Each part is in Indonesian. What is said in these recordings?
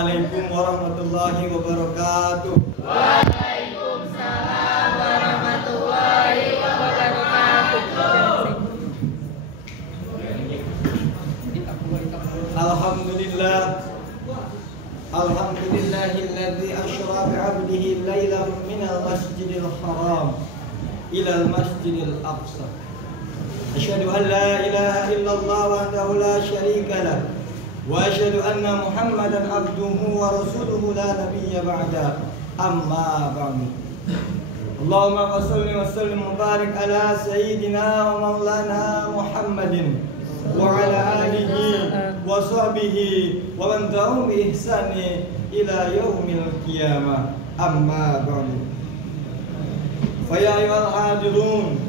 Assalamualaikum warahmatullahi wabarakatuh. Waalaikumsalam warahmatullahi wabarakatuh. Alhamdulillah. Alhamdulillahilladzi asyra bi'abdihi lailan minal masjidil haram ilal masjidil aqsa. Asyhadu an la ilaha illallah wahdahu la syarika lah. Wa asyhadu anna Muhammadan abduhu wa rasuluhu la nabiyya ba'da. Amma ba'du. Allahumma shalli wa sallim wa barik ala sayyidina wa maulana Muhammadin wa ala alihi wa sahbihi wa man tabi'ahum bi ihsani ila yaumil qiyamah. Amma ba'du. Fa ya ayyuhal hadirun,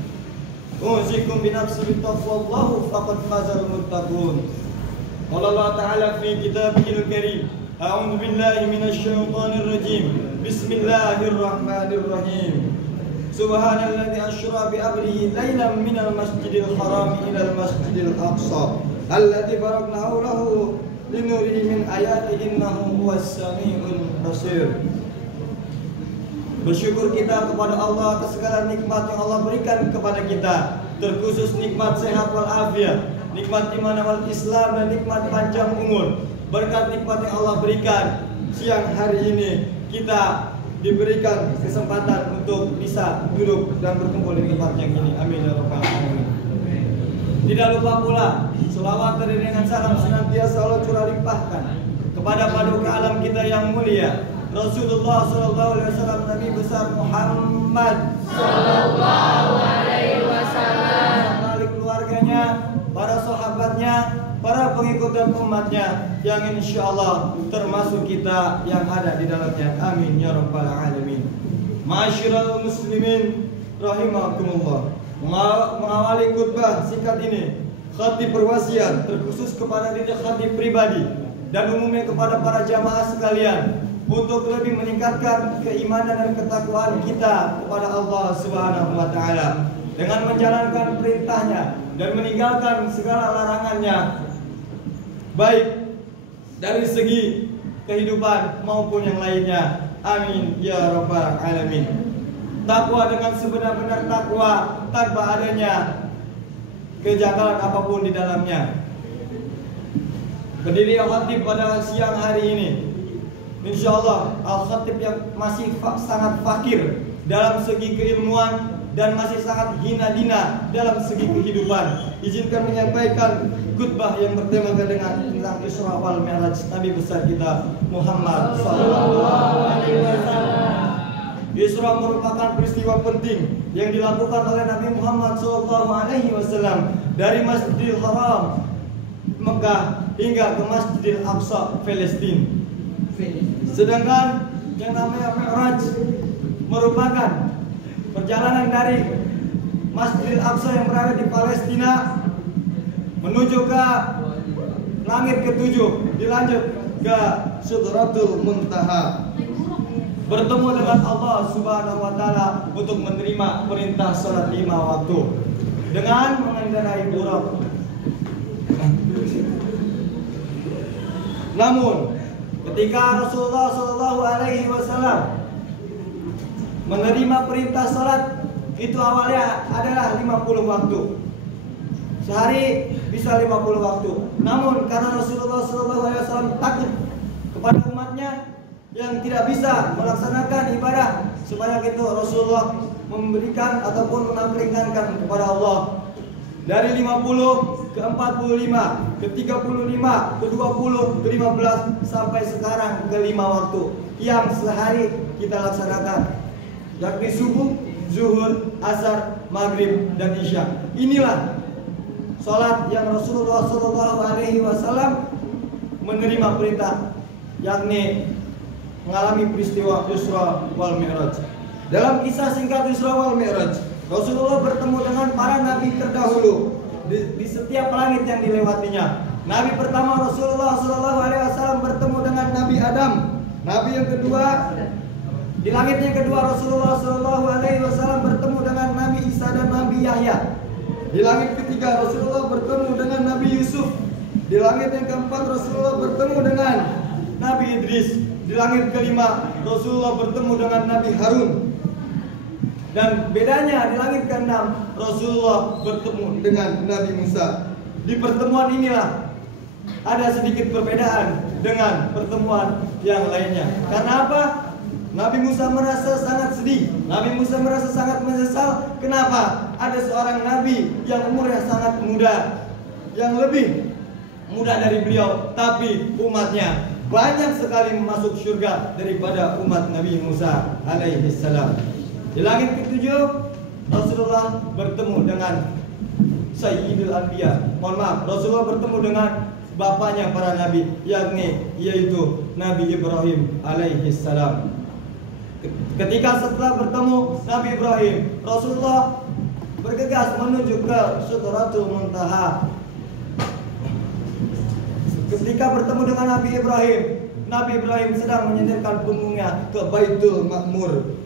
usikum bi nafsi bittaqwallahu faqad fazal muttaqun. Qala Allah Ta'ala fi kitabihil karim, a'udzu billahi minasy syaithanir rajim. Bismillahirrahmanirrahim. Subhanalladzi asyra bi 'abdihi lailan minal masjidil haram ilal masjidil aqsa alladzi barakna lahu linurihi min ayatihi innahu huwas samiul basir. Bersyukur kita kepada Allah atas segala nikmat yang Allah berikan kepada kita, terkhusus nikmat sehat wal afiat, nikmat iman wal Islam, dan nikmat panjang umur. Berkat nikmat yang Allah berikan, siang hari ini kita diberikan kesempatan untuk bisa duduk dan berkumpul di tempat yang ini. Amin ya rabbal alamin. Tidak lupa pula selawat dengan salam senantiasa Allah curah limpahkan kepada paduka alam kita yang mulia, Rasulullah sallallahu alaihi wasallam, Nabi besar Muhammad Sallallahu alaihi wasallam, ahli keluarganya, para sahabatnya, para pengikut dan umatnya yang insyaallah termasuk kita yang ada di dalamnya. Amin ya rabbal alamin. Ma'asyiral muslimin rahimakumullah. Mengawali khutbah singkat ini, khatib berwasiat terkhusus kepada diri khatib pribadi dan umumnya kepada para jamaah sekalian untuk lebih meningkatkan keimanan dan ketakwaan kita kepada Allah Subhanahu wa taala dengan menjalankan perintahnya dan meninggalkan segala larangannya, baik dari segi kehidupan maupun yang lainnya. Amin ya rabbal alamin. Takwa dengan sebenar-benar takwa tanpa adanya kejanggalan apapun di dalamnya. Berdiri al-khatib pada siang hari ini, insyaallah al-khatib yang masih sangat fakir dalam segi keilmuan dan masih sangat hina-dina dalam segi kehidupan, izinkan menyampaikan khutbah yang bertemakan dengan tentang Isra wal Mi'raj Nabi besar kita Muhammad sallallahu alaihi wasallam. Isra merupakan peristiwa penting yang dilakukan oleh Nabi Muhammad sallallahu alaihi wasallam dari Masjidil Haram Mekah hingga ke Masjidil Aqsa Palestina. Sedangkan yang namanya Mi'raj merupakan perjalanan dari Masjidil Aqsa yang berada di Palestina menuju ke langit ketujuh, dilanjut ke Sidratul Muntaha, bertemu dengan Allah Subhanahu wa taala untuk menerima perintah salat 5 waktu dengan mengendarai burak. Namun ketika Rasulullah sallallahu alaihi wasallam menerima perintah salat, itu awalnya adalah 50 waktu. Sehari bisa 50 waktu. Namun karena Rasulullah sallallahu alaihi wasallam takut kepada umatnya yang tidak bisa melaksanakan ibadah sebanyak itu, Rasulullah memberikan ataupun memperingatkan kepada Allah dari 50 ke 45, ke 35, ke 20, ke 15 sampai sekarang ke 5 waktu yang sehari kita laksanakan, yakni subuh, zuhur, asar, maghrib, dan isya. Inilah salat yang Rasulullah SAW menerima perintah, yakni mengalami peristiwa Isra wal Mi'raj. Dalam kisah singkat Isra wal Mi'raj, Rasulullah bertemu dengan para nabi terdahulu di setiap langit yang dilewatinya. Nabi pertama Rasulullah SAW bertemu dengan Nabi Adam. Nabi yang kedua, di langit yang kedua Rasulullah SAW bertemu dengan Nabi Isa dan Nabi Yahya. Di langit ketiga Rasulullah bertemu dengan Nabi Yusuf. Di langit yang keempat Rasulullah bertemu dengan Nabi Idris. Di langit kelima Rasulullah bertemu dengan Nabi Harun. Dan bedanya di langit keenam Rasulullah bertemu dengan Nabi Musa. Di pertemuan inilah ada sedikit perbedaan dengan pertemuan yang lainnya. Karena apa? Nabi Musa merasa sangat sedih. Nabi Musa merasa sangat menyesal. Kenapa? Ada seorang nabi yang umurnya sangat muda, yang lebih muda dari beliau, tapi umatnya banyak sekali masuk surga daripada umat Nabi Musa alaihi salam. Di langit ketujuh Rasulullah bertemu dengan Sayyidul Anbiya. Mohon maaf, Rasulullah bertemu dengan bapaknya para nabi, yaitu Nabi Ibrahim alaihi salam. Ketika setelah bertemu Nabi Ibrahim, Rasulullah bergegas menuju ke Sidratul Muntaha. Ketika bertemu dengan Nabi Ibrahim sedang menyandarkan punggungnya ke Baitul Ma'mur.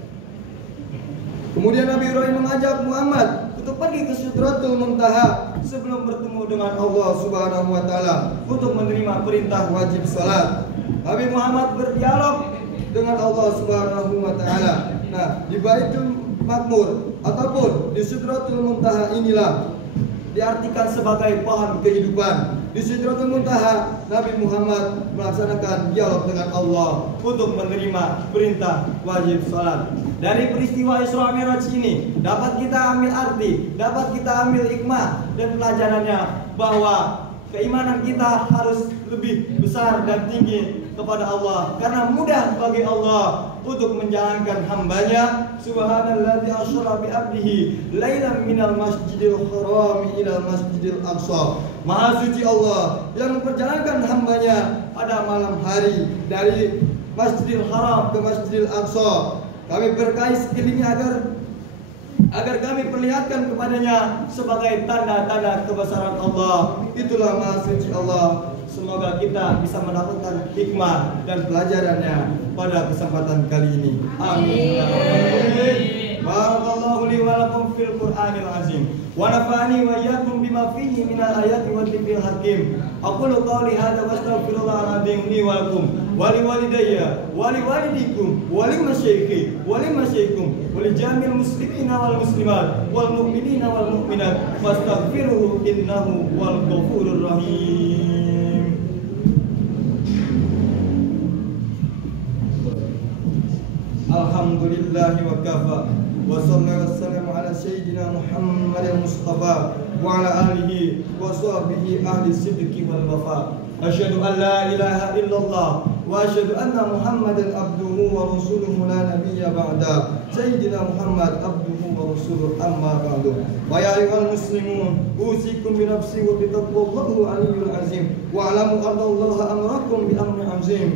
Kemudian Nabi Ibrahim mengajak Muhammad untuk pergi ke Sidratul Muntaha sebelum bertemu dengan Allah Subhanahu wa taala untuk menerima perintah wajib salat. Nabi Muhammad berdialog dengan Allah Subhanahu wa taala. Nah, di Baitul Ma'mur ataupun di Sidratul Muntaha inilah diartikan sebagai pohon kehidupan. Di Sidratul Muntaha Nabi Muhammad melaksanakan dialog dengan Allah untuk menerima perintah wajib salat. Dari peristiwa Isra Mi'raj ini dapat kita ambil arti, dapat kita ambil hikmah dan pelajarannya bahwa keimanan kita harus lebih besar dan tinggi kepada Allah, karena mudah bagi Allah untuk menjalankan hambanya. Subhanalladzi asyra bi 'abdihi lailan minal masjidil haram ila masjidil aqsa. Maha suci Allah yang memperjalankan hambanya pada malam hari dari Masjidil Haram ke Masjidil Aqsa. Kami berkahi sekelilingnya agar kami perlihatkan kepadanya sebagai tanda-tanda kebesaran Allah. Itulah Maha suci Allah. Semoga kita bisa mendapatkan hikmah dan pelajarannya pada kesempatan kali ini. Amin. Barakallahu li wa lakum fil Qur'anil azim wa nafa'ani wa iyyakum bima fihi minal ayati wa dzikril hakim. Aqulu qawli hadza wa astaghfirullahal azim li wa lakum wa li walidayya wa li walidikum wa li masyayikhi wa li masyayikkum wa li jamil muslimina wal muslimat wal mu'minina wal mu'minat fastaghfiruhu innahu wal ghafurur rahim. Alhamdulillahi wa kafa wa sallallahu wasallam ala sayyidina Muhammadin Mustafa wa ala alihi wa sahbihi ahli sidqi wal wafa. Asyhadu an la ilaha illallah wa asyhadu anna Muhammadan abduhu wa rasuluhu la nabiyya ba'da. Sayyidina Muhammad abduhu wa rasuluhu amma ba'du. Wa ya ayyuhal muslimun usikum bi nafsi wa bi taqwallahi aliyyul azim wa alamu anna Allah amrakum bi amrin azim.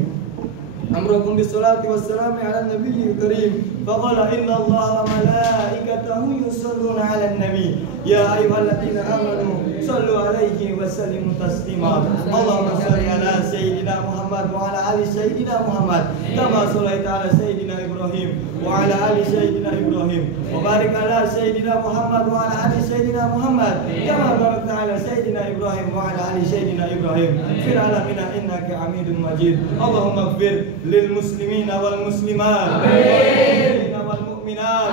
أمركم بالصلاة والسلام على النبي الكريم فقال إن الله وملائكته يصلون على النبي يا أيها الذين آمنوا صلوا عليه وسلموا تسليما اللهم صل على سيدنا محمد وعلى آل سيدنا محمد كما صليت على سيدنا إبراهيم وعلى آل سيدنا إبراهيم وبارك على سيدنا محمد وعلى آل سيدنا محمد كما باركت على سيدنا إبراهيم وعلى آل سيدنا إبراهيم في العالمين إنك حميد مجيد اللهم اغفر للمسلمين والمسلمات والمؤمنين والمؤمنات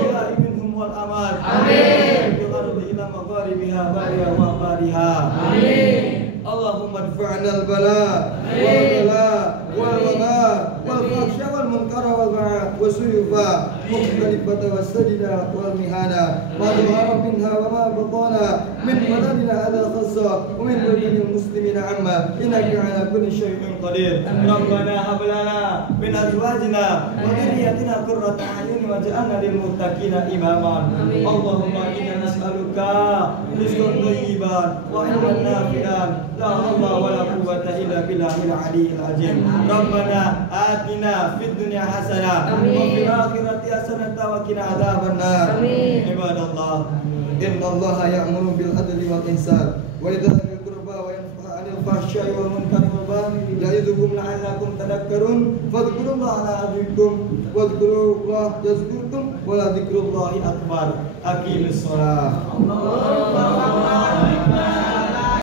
والأحياء منهم والأموات من الأرض إلى مغاربها ومغاربها اللهم ادفعنا البلاء والبلاء والوباء والفحش والمنكر والبغي والسيوف مختلفة والسجدة والمهانة ما ظهر منها وما بطن من بلدنا هذا خاصة ومن بلدان المسلمين عامة إنك على كل شيء قدير ربنا هب لنا من أزواجنا وذرياتنا قرة أعين واجعلنا للمتقين إماما اللهم إنا نسألك رزقا طيبا وعلما نافعا لا حول ولا قوة إلا بالله العلي العظيم ربنا آتنا في الدنيا حسنة وفي الآخرة حسنة وقنا عذاب النار عباد الله إن الله يأمر بالعدل والإحسان وإيتاء ذي القربى وينهى عن الفحشاء والمنكر والبغي يعظكم لعلكم تذكرون فاذكروا الله يذكركم واذكروا الله يذكركم ولذكر الله أكبر أقيموا الصلاة.